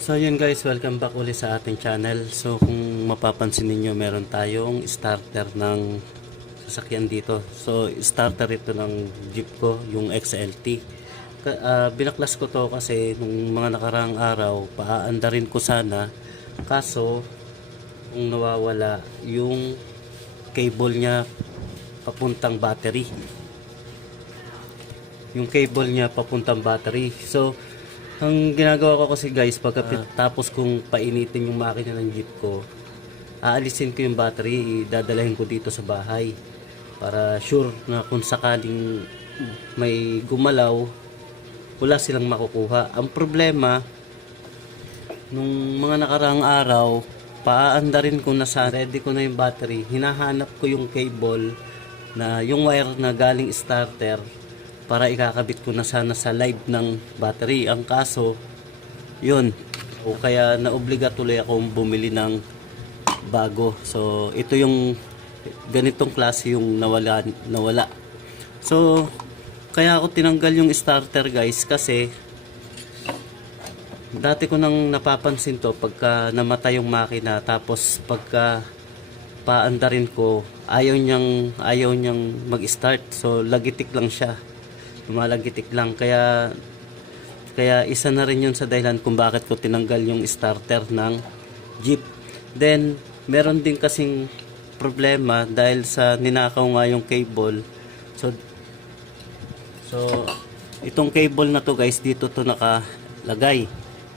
So yun guys, welcome back ulit sa ating channel. So kung mapapansin niyo meron tayong starter ng sasakyan dito. So starter ito ng Jeep ko, yung XLT. Binaklas ko to kasi nung mga nakaraang araw, paaandarin ko sana. Kaso, kung nawawala yung cable niya papuntang battery. Yung cable niya papuntang battery. So, ang ginagawa ko kasi guys, pagkatapos kong painitin yung makina ng Jeep ko, aalisin ko yung battery, dadalahin ko dito sa bahay para sure na kung sakaling may gumalaw, wala silang makukuha. Ang problema, nung mga nakaraang araw, paaandarin ko na sa ready ko na yung battery, hinahanap ko yung cable na yung wire na galing starter para ikakabit ko na sana sa live ng battery. Ang kaso, yun. O kaya naobliga tuloy akong bumili ng bago. So, ito yung ganitong klase yung nawala. So, kaya ako tinanggal yung starter guys kasi dati ko nang napapansin to pagka namatay yung makina, tapos pagka paandarin ko, ayaw niyang mag-start. So, lagitik lang siya. Lumalagitik lang, kaya isa na rin yun sa dahilan kung bakit ko tinanggal yung starter ng Jeep. Then meron din kasing problema dahil sa ninakaw nga yung cable. So itong cable na to guys, dito to nakalagay,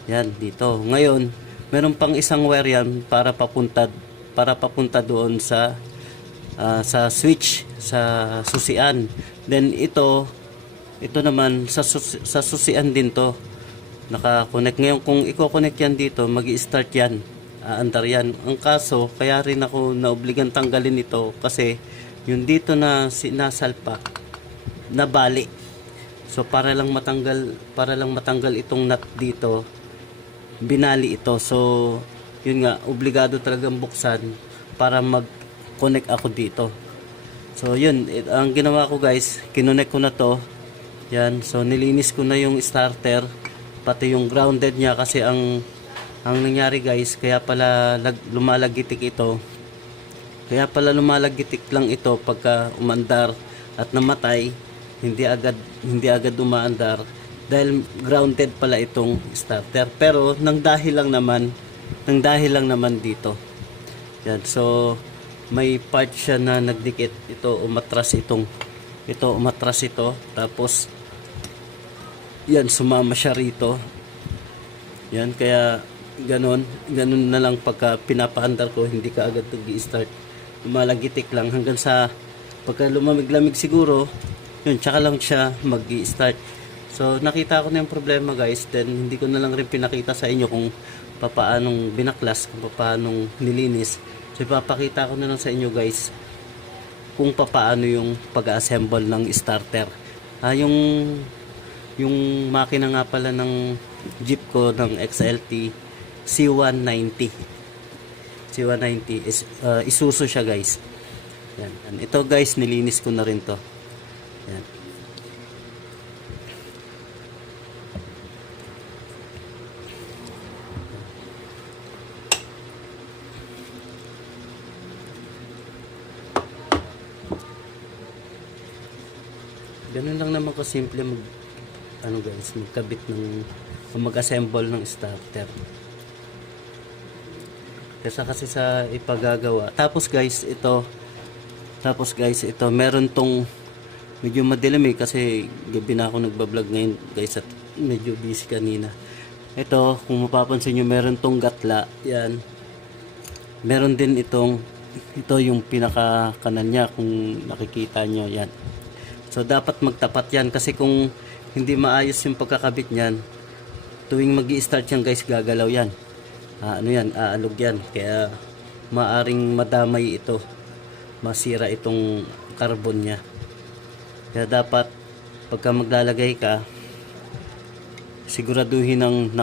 yan dito. Ngayon meron pang isang wire yan para papunta doon sa switch sa susian. Then ito naman sa susian din to naka-connect. Ngayon kung i-connect yan dito, magi-start yan, aandar yan. Ang kaso, kaya rin ako naobligan tanggalin ito kasi yung dito na sinasalpak nabali. So para lang matanggal itong nut dito, binali ito. So yun nga, obligado talagang buksan para mag-connect ako dito. So yun, ang ginawa ko guys, kinonnect ko na to. Yan, so nilinis ko na yung starter, pati yung grounded niya kasi ang nangyari guys, kaya pala lumalagitik ito. Kaya pala lumalagitik lang ito pagka umandar at namatay, hindi agad umaandar dahil grounded pala itong starter. Pero nang dahil lang naman dito. Yan, so may part siya na nagdikit, umatras ito, tapos yan, sumama siya rito. Yan, kaya ganun na lang pagka pinapaandar ko, hindi ka agad nag-i-start, lumalagitik lang hanggang sa pagka lumamig-lamig siguro, yun, tsaka lang siya mag-i-start. So nakita ko na yung problema guys, then hindi ko na lang rin pinakita sa inyo kung papaanong binaklas, kung papaanong nilinis. So ipapakita ko na lang sa inyo guys kung papaano yung pag-assemble ng starter. Yung makina nga pala ng Jeep ko ng XLT C190 is Isuzu siya guys. Yan. Ito guys, nilinis ko na rin to. Yan. Ganun lang naman ko simple magkabit mag-assemble ng starter. Kasi sa ipagagawa. Tapos guys, ito meron tong medyo madilim kasi gabi na ako nagbablog ngayon guys at medyo busy kanina. Ito, kung mapapansin nyo, meron tong gatla. Yan. Meron din ito yung pinaka kanan niya, kung nakikita nyo. Yan. So dapat magtapat yan kasi kung hindi maayos yung pagkakabit niyan, tuwing magi-start yan guys, gagalaw yan. Aalog yan. Kaya maaring madamay ito, masira itong carbon niya. Kaya dapat pagka maglalagay ka, siguraduhin ng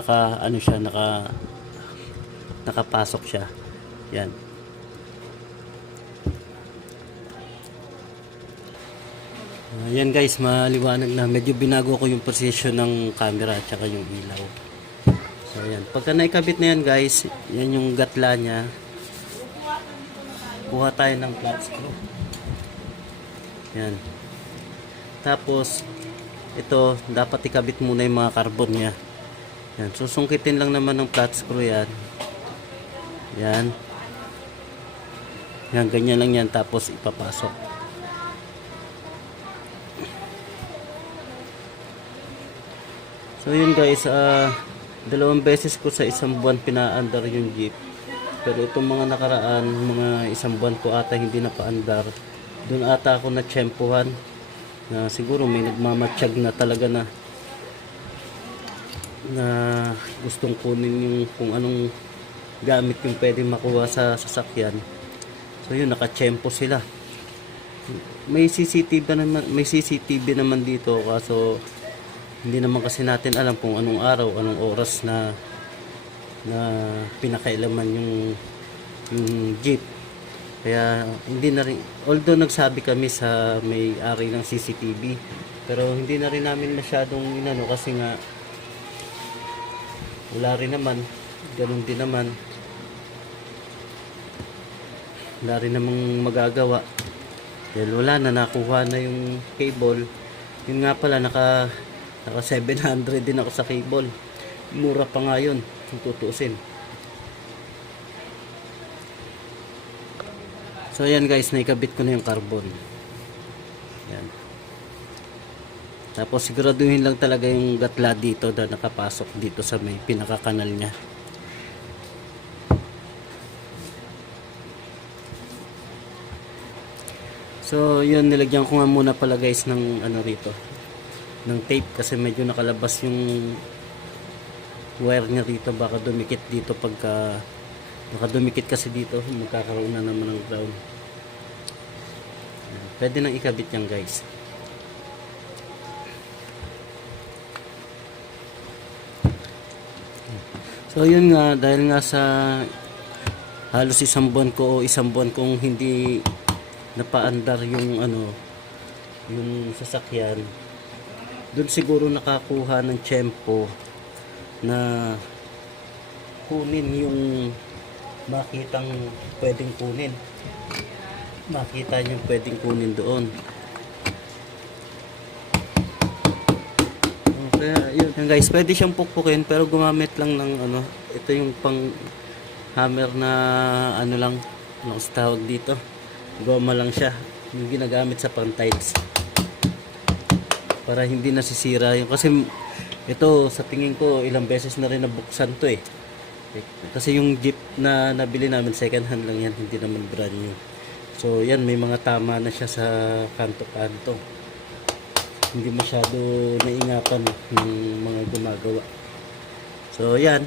nakapasok siya. Yan. Yan guys, maliwanag na. Medyo binago ko yung position ng camera at saka yung ilaw. So yan, pagka naikabit na yan guys, yan yung gatla niya. Kuha tayo ng flat screw. Yan. Tapos ito, dapat ikabit muna yung mga carbon niya. Yan, susungkitin lang naman ng flat screw yan. Yan. Yan, ganyan lang yan, tapos ipapasok. So yun guys, dalawang beses ko sa isang buwan pinaandar yung jeep. Pero itong mga nakaraan, mga isang buwan ko ata hindi na paandar. Doon ata ako na tsempuhan. Na siguro may nagmamatsyag na talaga na gustong kunin yung kung anong gamit yung pwede makuha sa sasakyan. So yun, nakatsempo sila. May CCTV naman dito, kaso hindi naman kasi natin alam kung anong araw, anong oras na pinakailaman yung jeep. Kaya hindi na rin, although nagsabi kami sa may-ari ng CCTV, pero hindi na rin namin masyadong inano kasi nga wala rin naman, ganun din naman, wala rin namang magagawa dahil wala na, nakuha na yung cable. Yun nga pala, naka 700 din ako sa cable, mura pa nga yun kung tutuusin. So ayan guys, naikabit ko na yung carbon. Yan. Tapos siguraduhin lang talaga yung gatla dito na nakapasok dito sa may pinakakanal niya. So yun, nilagyan ko nga muna pala guys ng ano rito, ng tape, kasi medyo nakalabas yung wire niya rito. Baka dumikit dito pagka dumikit kasi dito, magkakaroon na naman ng ground. Pwede nang ikabit yan guys. So yun nga, dahil nga sa halos isang buwan kong hindi napaandar yung yung sasakyan, doon siguro nakakuha ng tiyempo na kunin yung makitang pwedeng kunin. Makita nyo pwedeng kunin doon. Kaya yun guys, pwede siyang pukpukin pero gumamit lang ng ito yung pang hammer na lang, ano tawag dito, goma lang siya, yung ginagamit sa pang tiles para hindi nasisira yung, kasi ito sa tingin ko ilang beses na rin nabuksan to kasi yung jeep na nabili namin second hand lang yan, hindi naman brand new. So yan, may mga tama na siya sa kanto-kanto, hindi masyado naingatan ng mga gumagawa. So yan,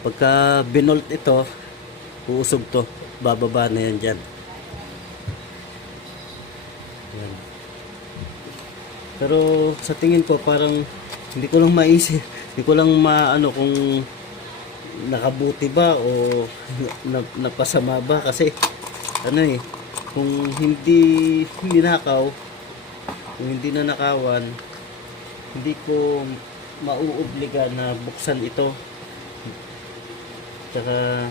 pagka binolt ito, uusog to, bababa na yan dyan. Yan. Pero sa tingin ko parang hindi ko lang maisip, hindi ko lang maano kung nakabuti ba o napasama ba, kasi kung hindi ninakaw, kung hindi na nakawan, hindi ko mauobliga na buksan ito. Tsaka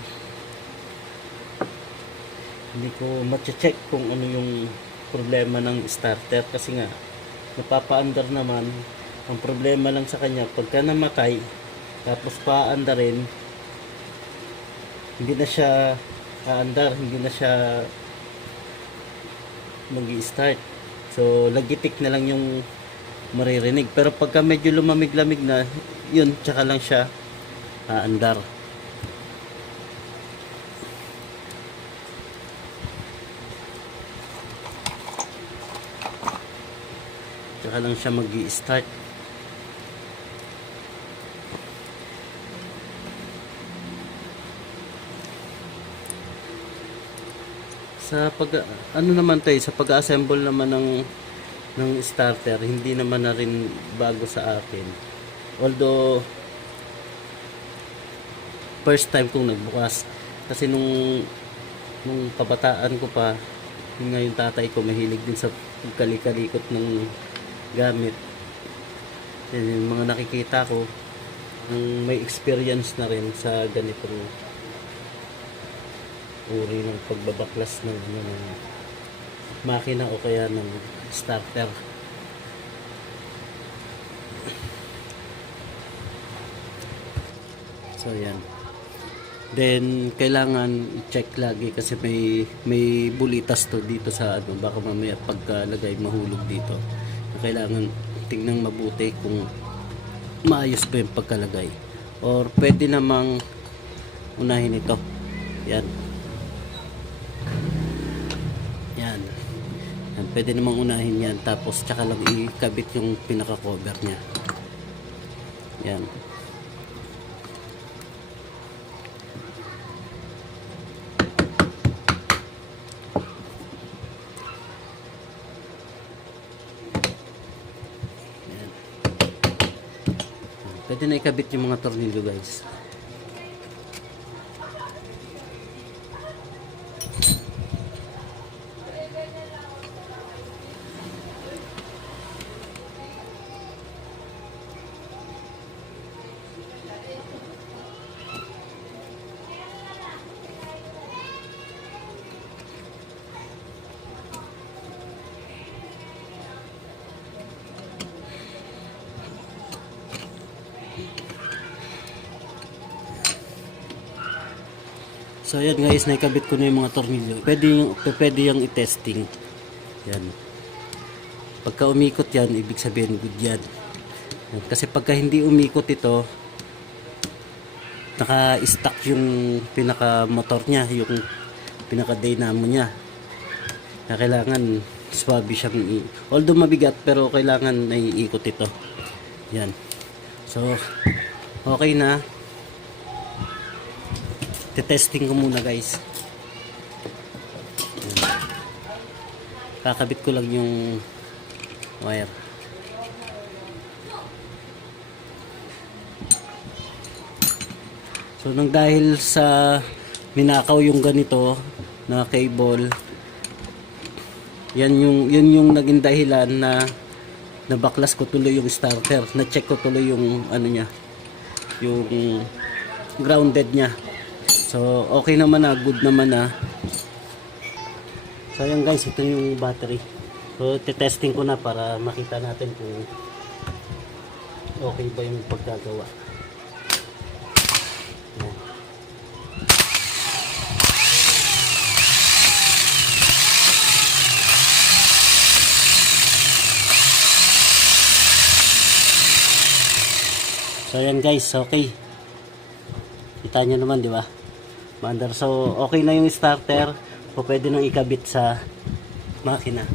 hindi ko ma-check kung ano yung problema ng starter, kasi nga napapaandar naman. Ang problema lang sa kanya, pagka namatay tapos paandarin, hindi na siya aandar, hindi na siya mag-i-start. So lagitik na lang yung maririnig. Pero pagka medyo lumamig-lamig na, yun, tsaka lang siya aandar. Tsaka lang siya mag-i-start. Sa sa pag-assemble naman ng starter, hindi naman na rin bago sa akin. Although first time kong nagbukas, kasi nung kabataan ko pa, yung tatay ko mahilig din sa kalikot ng gamit. Yung mga nakikita ko, may experience na rin sa ganitong uri ng pagbabaklas ng ano, ng makina o kaya ng starter. So yan. Then kailangan i-check lagi kasi may bulitas to dito sa ano, baka mamaya pagkalagay mahulog dito. Kailangan tingnan mabuti kung maayos ba yung pagkalagay, or pwede namang unahin ito. Yan. Yan. Yan, pwede namang unahin yan, tapos tsaka lang ikabit yung pinaka cover nya. Yan. Pwede na ikabit yung mga tornilyo, guys. So ayan guys, naikabit ko na yung mga tornilyo. Pwede yung i-testing. Yan. Pagka umikot yan, ibig sabihin good yan. Kasi pagka hindi umikot ito, naka-stuck yung pinaka motor nya, yung pinaka dynamo nya. Kaya kailangan swabe siyang although mabigat, pero kailangan naiikot ito. Yan. So okay na. Testing ko muna, guys. Kakabit ko lang yung wire. So nang dahil sa minakaw yung ganito na cable, yun yung naging dahilan na nabaklas ko tuloy yung starter, na check ko tuloy yung ano niya, yung grounded niya. So okay naman na, good naman na. So ayan guys, ito yung battery. So testing ko na para makita natin kung okay ba yung paggagawa. Ayan. So ayan guys, okay. Kita nyo naman, di ba? Maandar. So okay na yung starter. So pwede nang ikabit sa makina.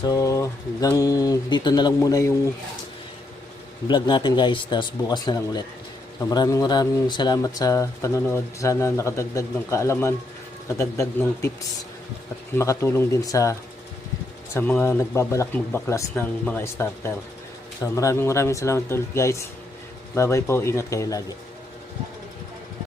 So hanggang dito na lang muna yung vlog natin guys. Tapos bukas na lang ulit. So maraming salamat sa panonood. Sana nakadagdag ng kaalaman, nakadagdag ng tips, at makatulong din sa mga nagbabalak magbaklas ng mga starter. So maraming salamat ulit guys. Bye bye po. Ingat kayo lagi.